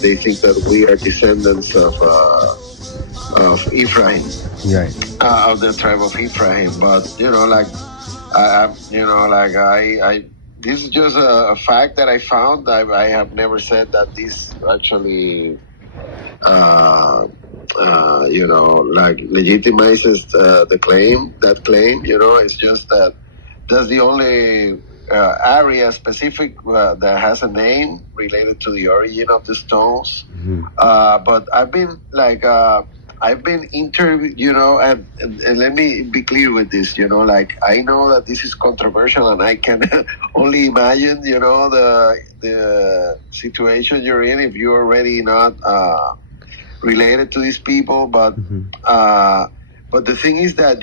They think that we are descendants of Ephraim, Right. Of the tribe of Ephraim. But this is just a fact that I found. I have never said that this actually, legitimizes the claim. That claim, it's just that that's the only area specific that has a name related to the origin of the stones. Mm-hmm. But I've been interviewed, and let me be clear with this, I know that this is controversial, and I can only imagine, the situation you're in if you're already not related to these people. But but the thing is that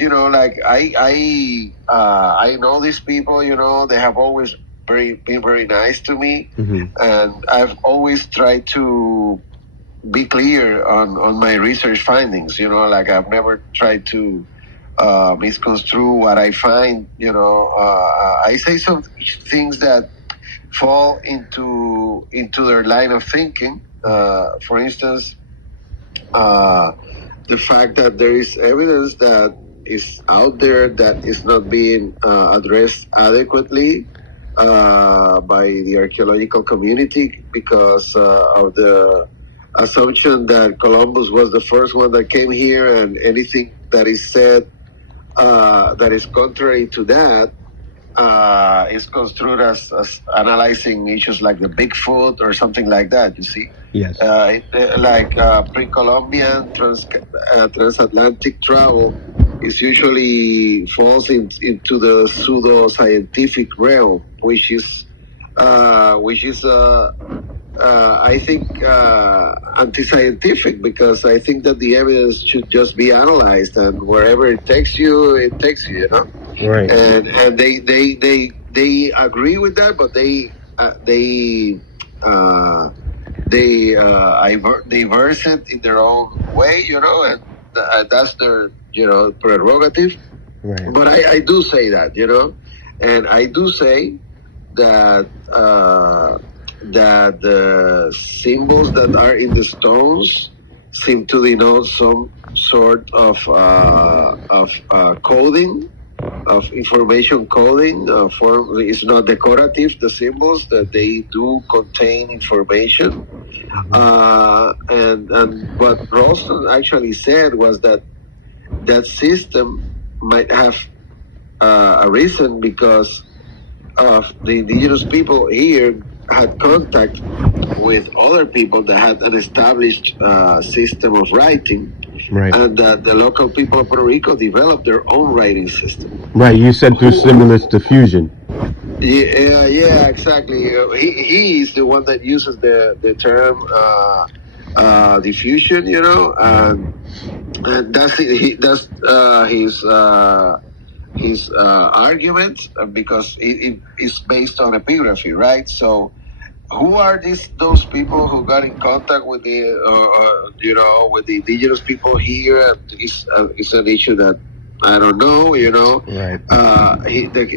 I know these people. They have always been very nice to me, and I've always tried to be clear on my research findings. I've never tried to misconstrue what I find. I say some things that fall into their line of thinking. For instance, the fact that there is evidence that is out there that is not being addressed adequately by the archaeological community because of the assumption that Columbus was the first one that came here, and anything that is said that is contrary to that is construed as analyzing issues like the Bigfoot or something like that, you see? Yes. Pre-Columbian transatlantic travel is usually falls into the pseudo-scientific realm, which is I think anti-scientific, because I think that the evidence should just be analyzed, and wherever it takes you, Right. And they agree with that, but they verse it in their own way, and that's their prerogative. Right. But I do say that, and I do say that that the symbols that are in the stones seem to denote some sort of coding, of information coding. It's not decorative, the symbols, that they do contain information. And what Ralston actually said was that system might have arisen because of the indigenous people here had contact with other people that had an established system of writing, Right. and the local people of Puerto Rico developed their own writing system. Right. You said through stimulus diffusion. Yeah, exactly. He is the one that uses the term diffusion, and that's his argument, because it is based on epigraphy, right? So, who are those people who got in contact with the with the indigenous people here? It's an issue that I don't know, Right. The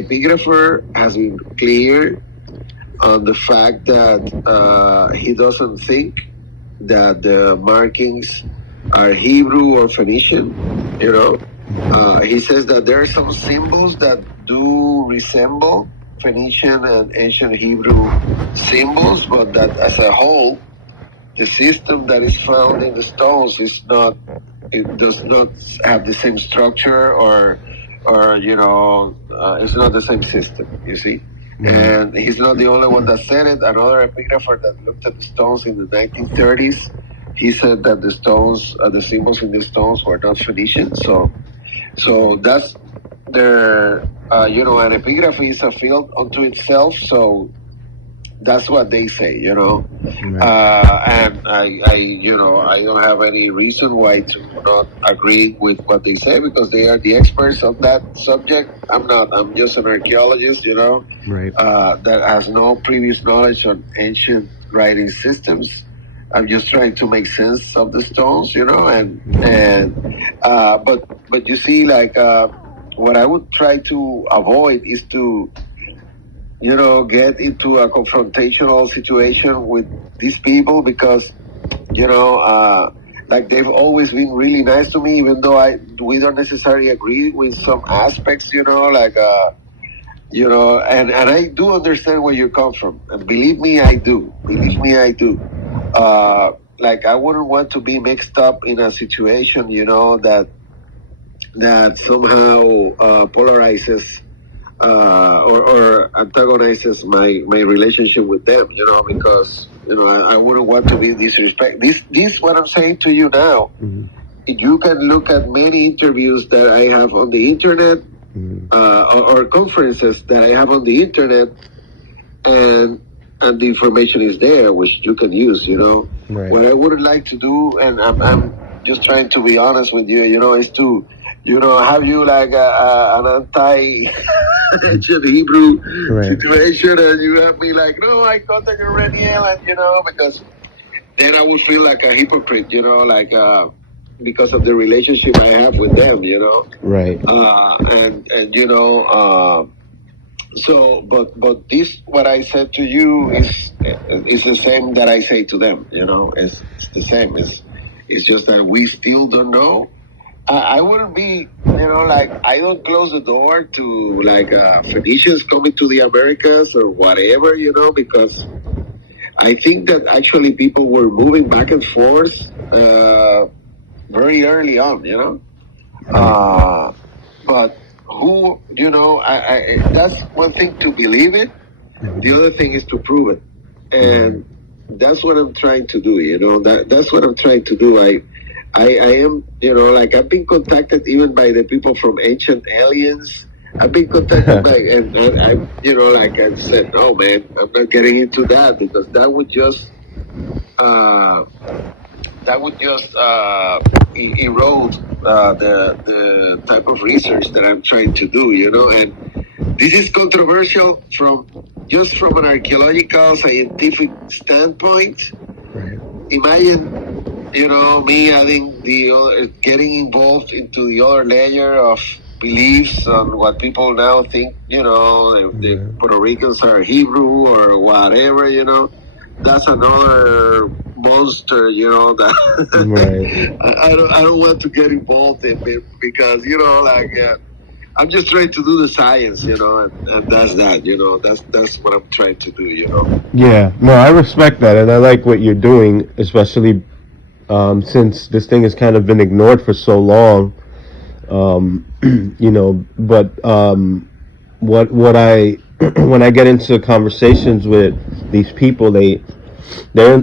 epigrapher has been clear on the fact that he doesn't think that the markings are Hebrew or Phoenician, he says that there are some symbols that do resemble Phoenician and ancient Hebrew symbols, but that as a whole, the system that is found in the stones it does not have the same structure, or it's not the same system, you see. And he's not the only one that said it. Another epigrapher that looked at the stones in the 1930s, he said that the stones, the symbols in the stones were not Phoenician. So that's their, an epigraphy is a field unto itself. So that's what they say, Right. and I don't have any reason why to not agree with what they say, because they are the experts on that subject. I'm not. I'm just an archaeologist, Right. that has no previous knowledge on ancient writing systems. I'm just trying to make sense of the stones, but you see, what I would try to avoid is to get into a confrontational situation with these people because, like they've always been really nice to me, even though we don't necessarily agree with some aspects, and I do understand where you come from. And believe me, I do. Believe me, I do. Like I wouldn't want to be mixed up in a situation, that somehow polarizes or antagonizes my relationship with them, because I wouldn't want to be disrespect. This what I'm saying to you now. Mm-hmm. You can look at many interviews that I have on the internet, or conferences that I have on the internet, and the information is there, which you can use. Right. What I would like to do, and I'm just trying to be honest with you, is to, have you like an anti ancient Hebrew situation, and you have me like, no, I contacted Reniel, and because then I would feel like a hypocrite, like because of the relationship I have with them, Right. So, but this what I said to you is the same that I say to them. It's the same. It's just that we still don't know. I wouldn't be, like I don't close the door to like Phoenicians coming to the Americas or whatever, because I think that actually people were moving back and forth very early on, but who, I that's one thing to believe it. The other thing is to prove it, and that's what I'm trying to do. That's what I'm trying to do. I am, like I've been contacted even by the people from Ancient Aliens. I've been contacted by, and I, like I said, no, man, I'm not getting into that because that would just erode the type of research that I'm trying to do, and this is controversial from an archaeological scientific standpoint. Right. Imagine, me adding getting involved into the other layer of beliefs on what people now think, if the Puerto Ricans are Hebrew or whatever, that's another monster, that I don't want to get involved in it because, I'm just trying to do the science, and that's that, that's what I'm trying to do, Yeah, no, I respect that, and I like what you're doing, especially since this thing has kind of been ignored for so long. But what I when I get into conversations with these people, they're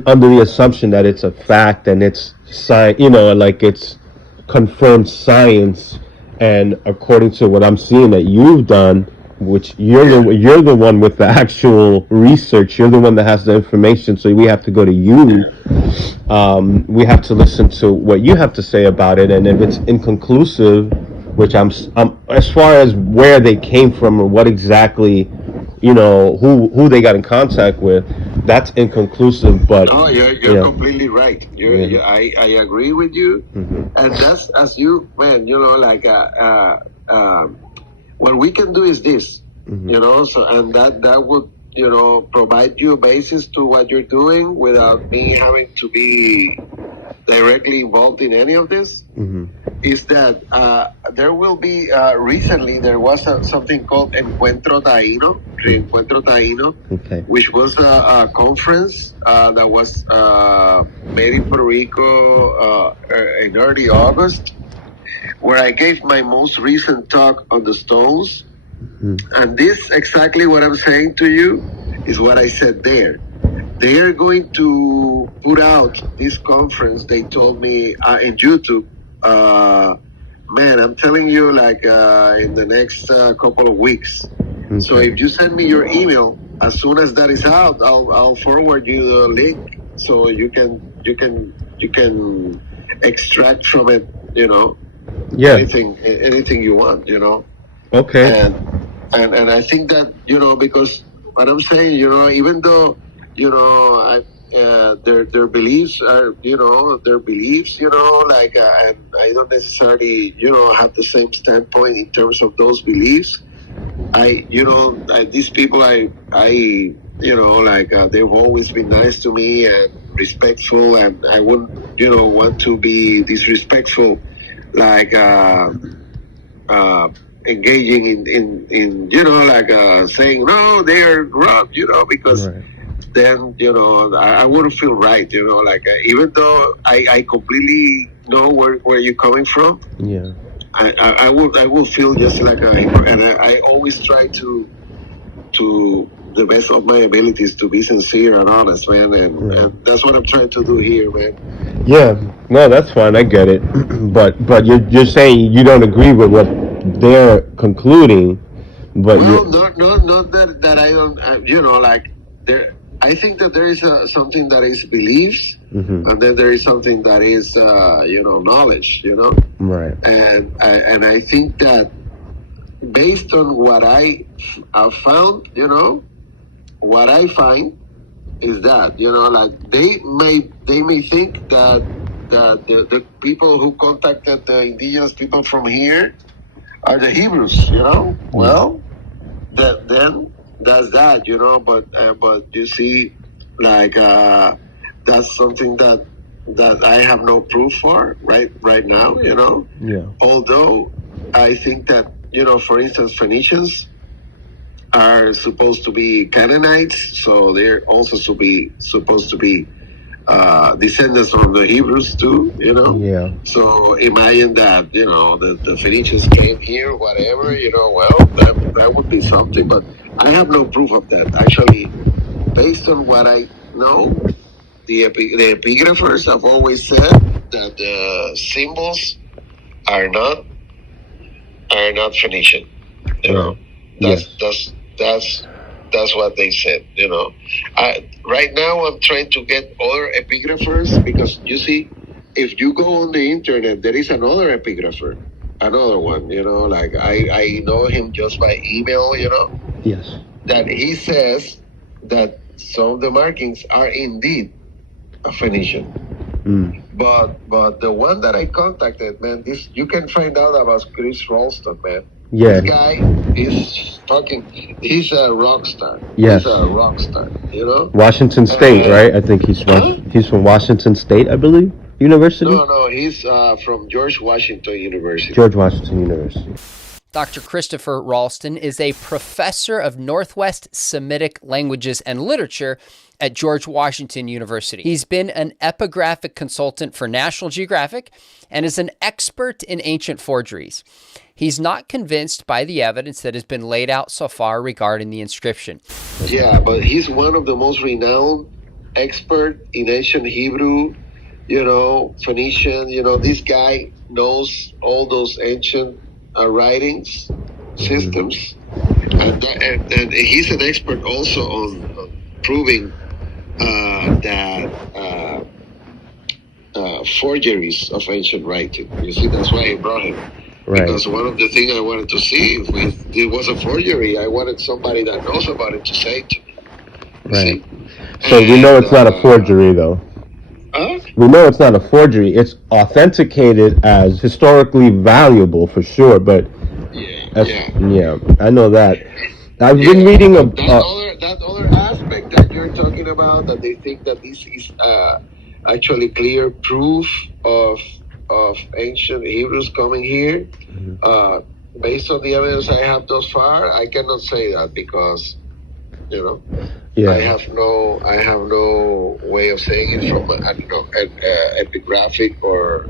under the assumption that it's a fact and it's science, like it's confirmed science. And according to what I'm seeing that you've done, which you're the one with the actual research, you're the one that has the information. So we have to go to you. We have to listen to what you have to say about it, and if it's inconclusive, which I'm as far as where they came from or what exactly, who they got in contact with, that's inconclusive. But no, you're completely right. I agree with you, and that's as you, man. Like what we can do is this, so and that would provide you a basis to what you're doing without me having to be directly involved in any of this. Is that there will be recently there was something called Reencuentro Taíno, which was a conference that was made in Puerto Rico in early August, where I gave my most recent talk on the stones. And this exactly what I'm saying to you is what I said there. They are going to put out this conference, they told me, in YouTube. Man, I'm telling you, like in the next couple of weeks. So if you send me your email, as soon as that is out, I'll forward you the link so you can extract from it, anything you want, Okay. And I think that because what I'm saying, even though their beliefs are their beliefs, like and I don't necessarily have the same standpoint in terms of those beliefs, these people, they've always been nice to me and respectful, and I wouldn't, want to be disrespectful, like, engaging in saying, no, they are corrupt, because Right. then, I wouldn't feel right, even though I completely know where you're coming from. Yeah. I will feel just like a hypocrite, and I always try to the best of my abilities to be sincere and honest, man, and that's what I'm trying to do here, man. Yeah. No, that's fine. I get it. But you're saying you don't agree with what they're concluding, but Well, not that I don't, there. I think that there is something that is beliefs, and then there is something that is knowledge, right. and I think that based on what I have found, what I find is that they may think that the people who contacted the indigenous people from here are the Hebrews, well, then that's that, but you see, that's something that I have no proof for right now, Yeah. although I think that, for instance, Phoenicians are supposed to be Canaanites, so they're also supposed to be descendants of the Hebrews too, Yeah. So imagine that, the Phoenicians came here, whatever, well, that would be something, but I have no proof of that. Actually, based on what I know, the epigraphers have always said that the symbols are not Phoenician. That's what they said. Right now I'm trying to get other epigraphers, because you see, if you go on the internet, there is another epigrapher, another one. I know him just by email. Yes. That he says that some of the markings are indeed a Phoenician. But the one that I contacted, man, this you can find out about Chris Ralston, man. Yeah. This guy is talking. He's a rock star. Yes. He's a rock star. Washington State, right? I think he's from Washington State, I believe. University. No, he's from George Washington University. George Washington University. Dr. Christopher Ralston is a professor of Northwest Semitic languages and literature at George Washington University. He's been an epigraphic consultant for National Geographic and is an expert in ancient forgeries. He's not convinced by the evidence that has been laid out so far regarding the inscription. Yeah, but he's one of the most renowned expert in ancient Hebrew, Phoenician. This guy knows all those ancient writings, systems, and he's an expert also on proving that forgeries of ancient writing. You see, that's why I brought him. Right. Because one of the things I wanted to see, if it was a forgery, I wanted somebody that knows about it to say it to me. Right. So we know it's not a forgery, though. We know it's not a forgery. It's authenticated as historically valuable for sure, but yeah, I know that. I've been reading that other aspect that you're talking about, that they think that this is actually clear proof of ancient Hebrews coming here. Based on the evidence I have thus far, I cannot say that, because I have no way of saying it from an epigraphic or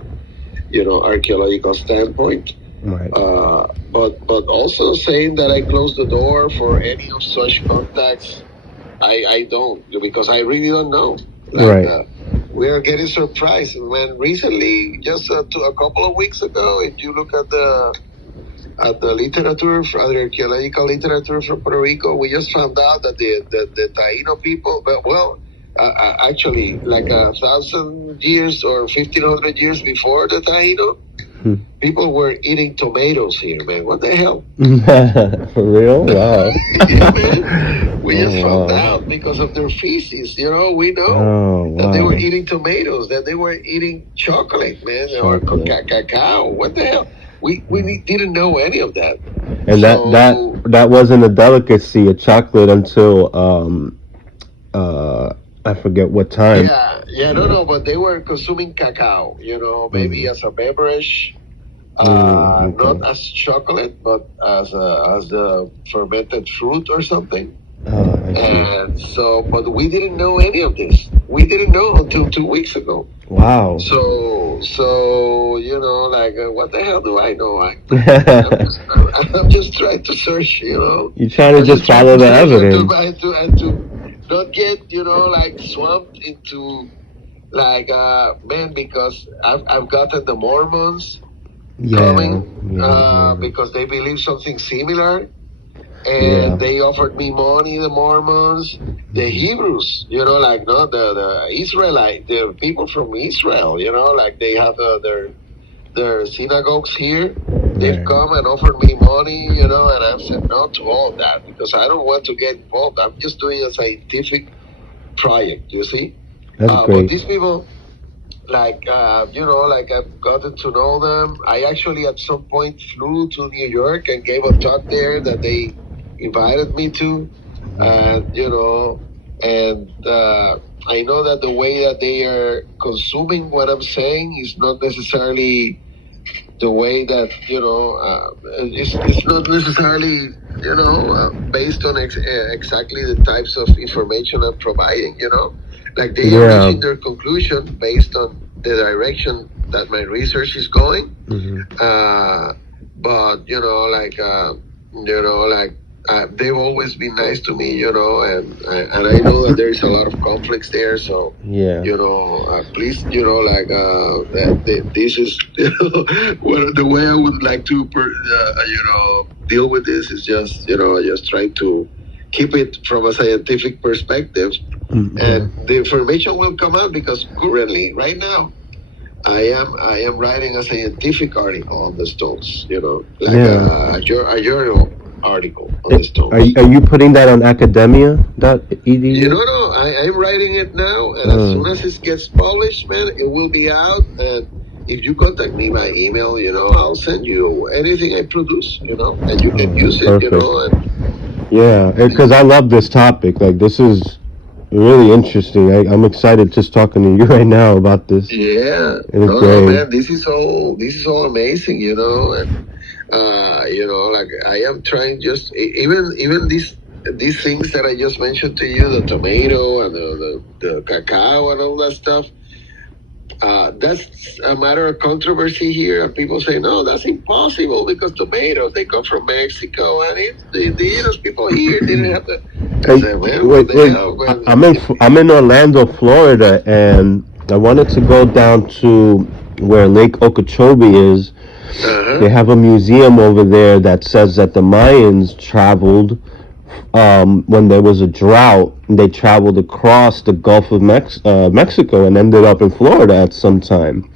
archaeological standpoint. Right. But also saying that I close the door for any of such contacts, I don't, because I really don't know. Right. We are getting surprised when recently, just a couple of weeks ago, if you look at the literature, the archaeological literature from Puerto Rico, we just found out that the Taíno people, actually, like 1,000 years or 1,500 years before the Taíno, people were eating tomatoes here, man. What the hell? For real? Wow. Yeah, man. We just found out because of their feces. We know that they were eating tomatoes, that they were eating chocolate, man, or cacao. What the hell? We didn't know any of that. And that wasn't a delicacy, a chocolate, until I forget what time. No, but they were consuming cacao, maybe as a beverage, Okay. not as chocolate, but as a fermented fruit or something. I see. And so, but we didn't know any of this. We didn't know until 2 weeks ago. Wow. So like, what the hell do I know? I'm just trying to search, You're trying to just follow the evidence. and to not get, like swamped into, like, man, because I've gotten the Mormons coming, because they believe something similar. And they offered me money, the Mormons, the Hebrews, like, no, the Israelite, the people from Israel, like they have their synagogues here. They've come and offered me money, and I've said no to all of that because I don't want to get involved. I'm just doing a scientific project, you see? That's great. But these people, like, like I've gotten to know them. I actually at some point flew to New York and gave a talk there that they invited me to. And, and I know that the way that they are consuming what I'm saying is not necessarily the way that, it's not necessarily, based on exactly the types of information I'm providing, like they are reaching their conclusion based on the direction that my research is going. But they've always been nice to me, and I know that there is a lot of conflicts there. So please, this is the way I would like to deal with this is just just try to keep it from a scientific perspective. And the information will come out because currently, right now, I am writing a scientific article on the stones. A journal article on the stones. Are you putting that on academia.edu? No, I'm writing it now, and as soon as it gets published, man, it will be out. And if you contact me by email, I'll send you anything I produce, and you can use it, because I love this topic. Like, this is really interesting. I'm excited just talking to you right now about this. Yeah, great. Man, this is all amazing, and like I am trying just even these things that I just mentioned to you, the tomato and the cacao and all that stuff. That's a matter of controversy here, and people say no, that's impossible because tomatoes they come from Mexico, and the indigenous people here didn't have to. I'm in Orlando, Florida, and I wanted to go down to where Lake Okeechobee is. They have a museum over there that says that the Mayans traveled when there was a drought. They traveled across the Gulf of Mexico and ended up in Florida at some time.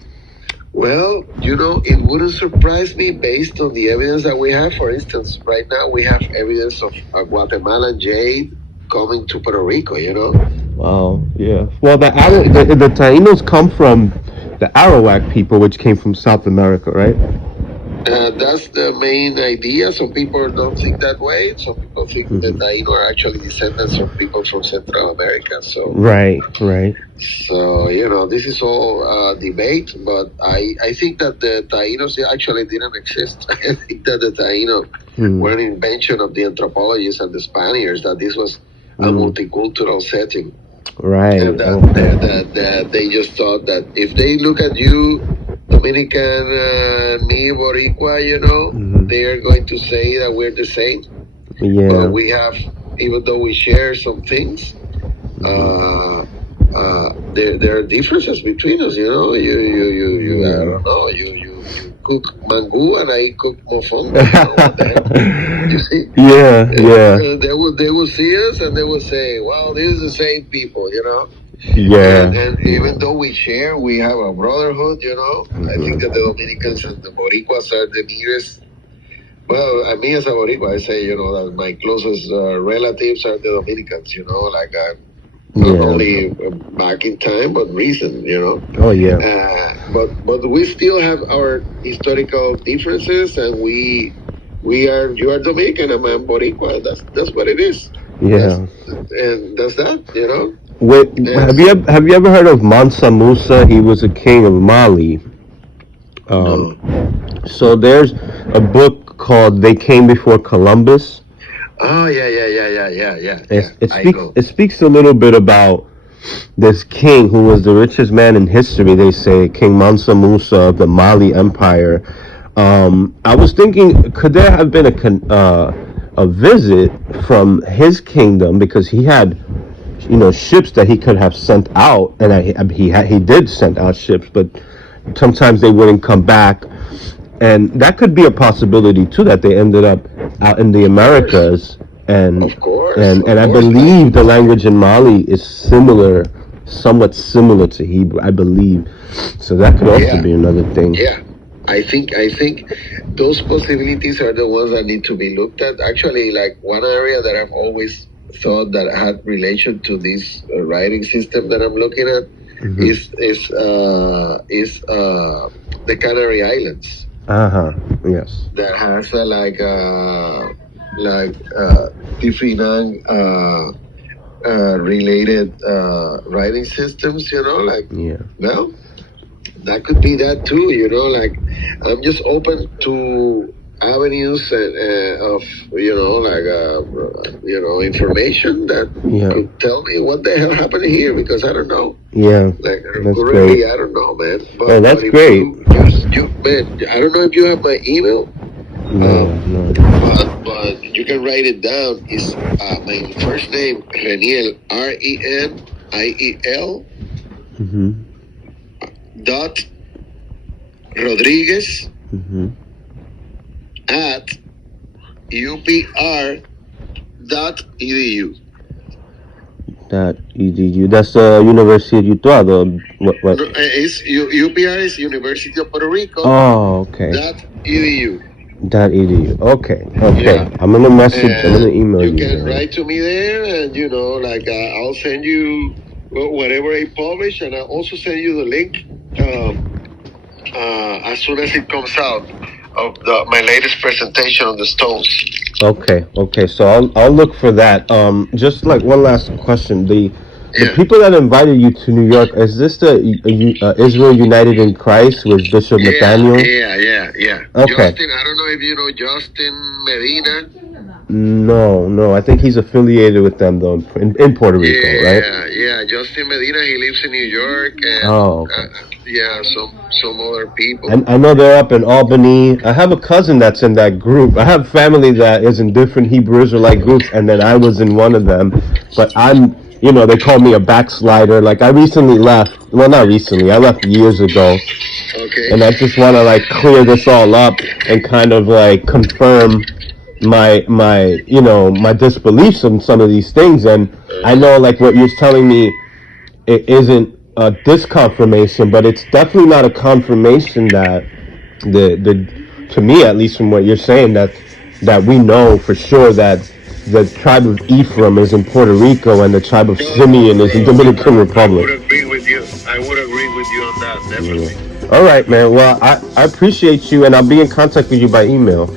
Well, it wouldn't surprise me based on the evidence that we have. For instance, right now we have evidence of a Guatemalan jade coming to Puerto Rico, Wow, yeah. Well, the Taínos come from the Arawak people, which came from South America, right? That's the main idea. Some people don't think that way. Some people think that Taíno are actually descendants of people from Central America. So right. So this is all debate, but I think that the Taínos actually didn't exist. I think that the Taíno were an invention of the anthropologists and the Spaniards. That this was a multicultural setting. Right. And that they just thought that if they look at you, Dominican, me, Boricua, they are going to say that we're the same. Yeah. But we have, even though we share some things, there are differences between us. You I don't know. You cook mango and I cook mofongo. What the hell? You see? Yeah. They will see us and they will say, "Well, these are the same people," Yeah. And even though we share, we have a brotherhood, I think that the Dominicans and the Boricuas are the nearest. Well, me as a Boricua, I say, that my closest relatives are the Dominicans, not only back in time, but recent, Oh, yeah. But we still have our historical differences, and we you are Dominican, I'm Boricua. That's what it is. Yeah. That's that, you know. Have you ever heard of Mansa Musa? He was a king of Mali. No. So there's a book called "They Came Before Columbus." Oh yeah. It speaks a little bit about this king who was the richest man in history. They say King Mansa Musa of the Mali Empire. I was thinking, could there have been a visit from his kingdom, because he had, ships that he could have sent out, and he did send out ships, but sometimes they wouldn't come back, and that could be a possibility too, that they ended up out in the Americas, and I believe the language in Mali is somewhat similar to Hebrew, I believe, so that could also be another thing. Yeah. I think those possibilities are the ones that need to be looked at. Actually, like one area that I've always thought that had relation to this writing system that I'm looking at is the Canary Islands. Yes. That has different related writing systems. Well. That could be that too, I'm just open to avenues of information that could tell me what the hell happened here, because I don't know. Yeah, that's great. I don't know, man. But that's great. Man, I don't know if you have my email. No. But you can write it down. It's my first name, Reniel, Reniel. Dot Rodriguez at upr.edu. .edu. That's the University of Utah. What? No, UPR is University of Puerto Rico. Oh, okay. .edu. .edu. Okay. Yeah. I'm gonna email you. You can write to me there, and I'll send you whatever I publish, and I'll also send you the link as soon as it comes out of my latest presentation on the stones. Okay. So I'll look for that. Just like one last question: the people that invited you to New York, is this the Israel United in Christ with Bishop Nathaniel? Yeah. Okay. Justin, I don't know if you know Justin Medina. No. I think he's affiliated with them though in Puerto Rico, right? Yeah. Justin Medina, he lives in New York. And, okay. Some other people. And I know they're up in Albany. I have a cousin that's in that group. I have family that is in different Hebrew Israelite groups, and then I was in one of them. But I'm, they call me a backslider. Like I recently left. Well, not recently. I left years ago. Okay. And I just want to clear this all up and kind of confirm my disbeliefs in some of these things. And I know what you're telling me, it isn't a disconfirmation, but it's definitely not a confirmation that to me, at least from what you're saying, that we know for sure that the tribe of Ephraim is in Puerto Rico and the tribe of Simeon is in Dominican Republic. I would agree with you on that, definitely. All right, man. Well, I appreciate you, and I'll be in contact with you by email.